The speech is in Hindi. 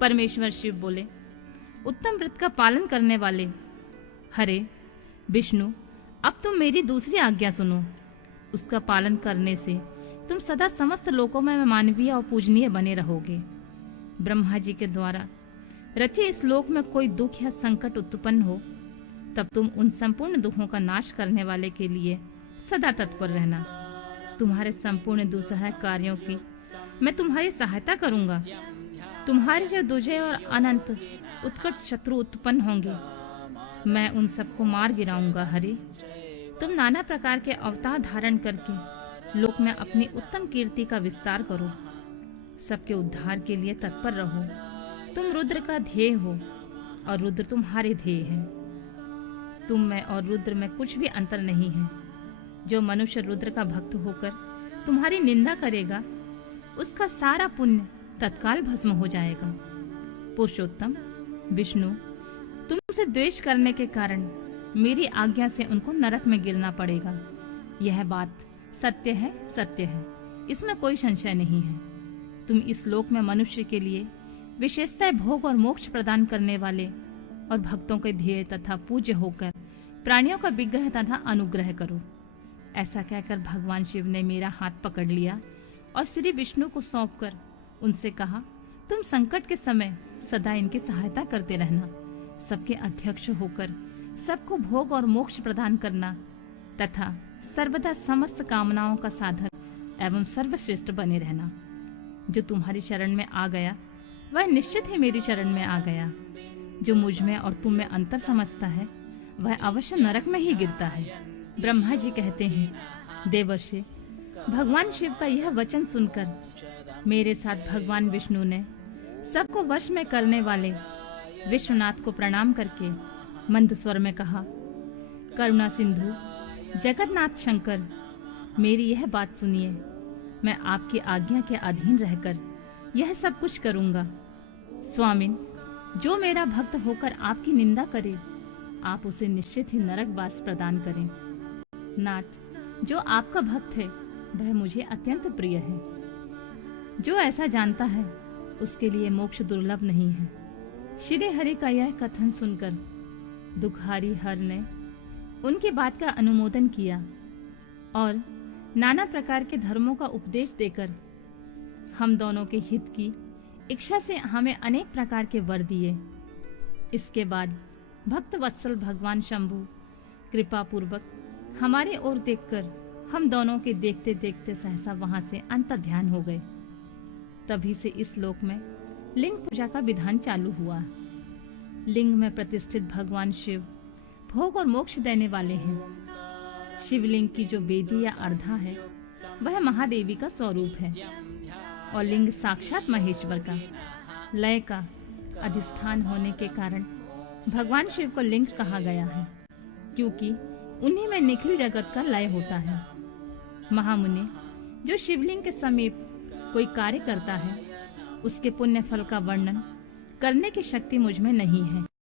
परमेश्वर शिव बोले, उत्तम व्रत का पालन करने वाले हरे विष्णु, अब तुम मेरी दूसरी आज्ञा सुनो। उसका पालन करने से तुम सदा समस्त लोकों में मानवीय और पूजनीय बने रहोगे। ब्रह्मा जी के द्वारा रचे इस लोक में कोई दुख या संकट उत्पन्न हो, तब तुम उन संपूर्ण दुखों का नाश करने वाले के लिए सदा तत्पर रहना। तुम्हारे संपूर्ण दुस्सह कार्यों की मैं तुम्हारी सहायता करूंगा। तुम्हारे जो दुर्जय और अनंत उत्कट शत्रु उत्पन्न होंगे, मैं उन सबको मार गिराऊंगा। हरि, तुम नाना प्रकार के अवतार धारण करके लोक में अपनी उत्तम कीर्ति का विस्तार करो। सबके उद्धार के लिए तत्पर रहो। तुम रुद्र का ध्येय हो और रुद्र तुम्हारे ध्येय हैं। तुम में और रुद्र में कुछ भी अंतर नहीं है। जो मनुष्य रुद्र का भक्त होकर तुम्हारी निंदा करेगा, उसका सारा पुण्य तत्काल भस्म हो जाएगा। पुरुषोत्तम विष्णु, तुमसे द्वेष करने के कारण मेरी आज्ञा से उनको नरक में गिरना पड़ेगा। यह बात सत्य है, सत्य है, इसमें कोई संशय नहीं है। तुम इस लोक में मनुष्य के लिए विशेषतः भोग और मोक्ष प्रदान करने वाले और भक्तों के ध्येय तथा पूज्य होकर प्राणियों का विग्रह तथा अनुग्रह करो। ऐसा कहकर भगवान शिव ने मेरा हाथ पकड़ लिया और श्री विष्णु को सौंपकर उनसे कहा, तुम संकट के समय सदा इनकी सहायता करते रहना। सबके अध्यक्ष होकर सबको भोग और मोक्ष प्रदान करना तथा सर्वदा समस्त कामनाओं का साधक एवं सर्वश्रेष्ठ बने रहना। जो तुम्हारी शरण में आ गया वह निश्चित ही मेरी शरण में आ गया। जो मुझ में और तुम में अंतर समझता है वह अवश्य नरक में ही गिरता है। ब्रह्मा जी कहते हैं, देवर्षि, भगवान शिव का यह वचन सुनकर मेरे साथ भगवान विष्णु ने सबको वश में करने वाले विश्वनाथ को प्रणाम करके मंद स्वर में कहा, करुणा सिंधु जगन्नाथ शंकर, मेरी यह बात सुनिए। मैं आपकी आज्ञा के अधीन रहकर यह सब कुछ करूंगा। स्वामिन, जो मेरा भक्त होकर आपकी निंदा करे, आप उसे निश्चित ही नरकवास प्रदान करें। नाथ, जो आपका भक्त है वह मुझे अत्यंत प्रिय है। जो ऐसा जानता है उसके लिए मोक्ष दुर्लभ नहीं है। श्री हरि का यह कथन सुनकर दुखारी हर ने उनकी बात का अनुमोदन किया और नाना प्रकार के धर्मों का उपदेश देकर हम दोनों के हित की इच्छा से हमें अनेक प्रकार के वर दिए। इसके बाद भक्त वत्सल भगवान शंभु कृपा पूर्वक हमारे ओर देखकर हम दोनों के देखते देखते सहसा वहां से अंतर्ध्यान हो गए। तभी से इस लोक में लिंग पूजा का विधान चालू हुआ। लिंग में प्रतिष्ठित भगवान शिव भोग और मोक्ष देने वाले हैं। शिवलिंग की जो वेदी या अर्धा है वह महादेवी का स्वरूप है और लिंग साक्षात महेश्वर का लय का अधिष्ठान होने के कारण भगवान शिव को लिंग कहा गया है, क्योंकि उन्हीं में निखिल जगत का लय होता है। महामुनि, जो शिवलिंग के समीप कोई कार्य करता है उसके पुण्य फल का वर्णन करने की शक्ति मुझ में नहीं है।